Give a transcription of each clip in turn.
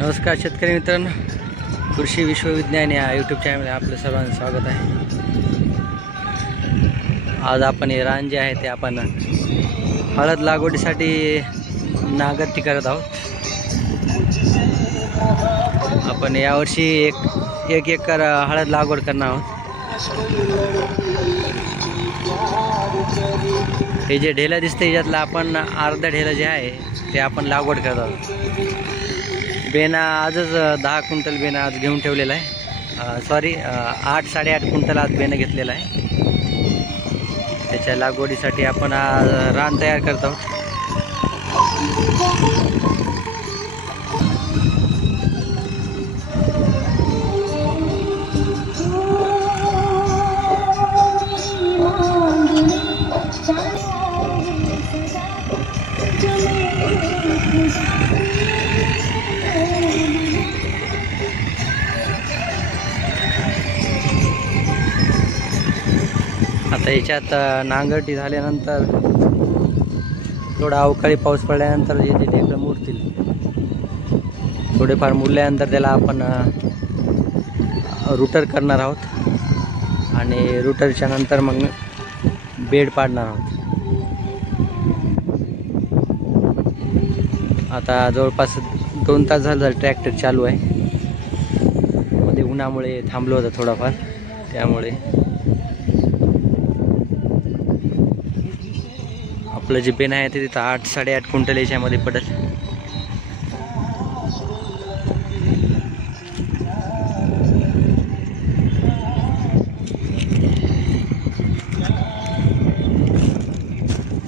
नमस्कार शेतकरी मित्रांनो, कृषी विश्वविज्ञान या यूट्यूब चॅनलमध्ये आपलं सर्वांचं स्वागत आहे। आज आपण हे रान जे आहे ते आपण हळद लागवडीसाठी नांगरती करत आहोत। आपण यावर्षी एक एकर हळद लागवड करणार आहोत। हे जे ढेला दिसते याच्यातला आपण अर्धा ढेला जे आहे ते आपण लागवड करत आहोत। बेना आजच 10 क्विंटल बेना आज घेऊन ठेवलेला आहे। 8-8.5 क्विंटल आज बेना घेतलेला आहे। त्याच्या लागवडीसाठी आपण रान तयार करत आहोत। आता याच्यात नांगरटी झाल्यानंतर थोडा अवकाळी पाऊस पडल्यानंतर जे ढेकळं मुरतील, थोडेफार मुरल्यानंतर त्याला आपण रूटर करणार आहोत आणि रूटरच्या नंतर मग बेड पाडणार आहोत। आता जवळपास 2 तास झालं ट्रॅक्टर चालू आहे। मध्ये उन्हामुळे थांबलो होतं थोडाफार, त्यामुळे आपलं जे बेन आहे ते तिथं 8-8.5 क्विंटल याच्यामध्ये पडेल।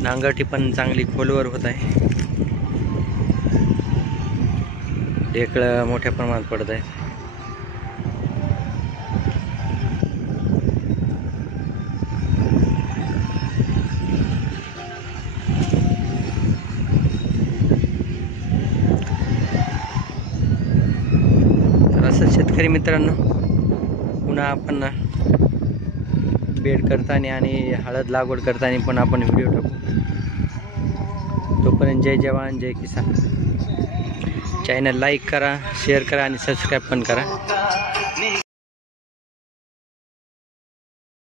नांगरटी पण चांगली खोलवर होत आहे। ढेकळं मोठ्या प्रमाणात पडत आहे। शेतकरी मित्रांनो, पुन्हा आपण बेड करताना आणि हळद लागवड करताना पण आपण व्हिडिओ टाकू। तोपर्यंत जय जवान जय किसान। चॅनल लाईक करा, शेअर करा आणि सबस्क्राईब पण करा।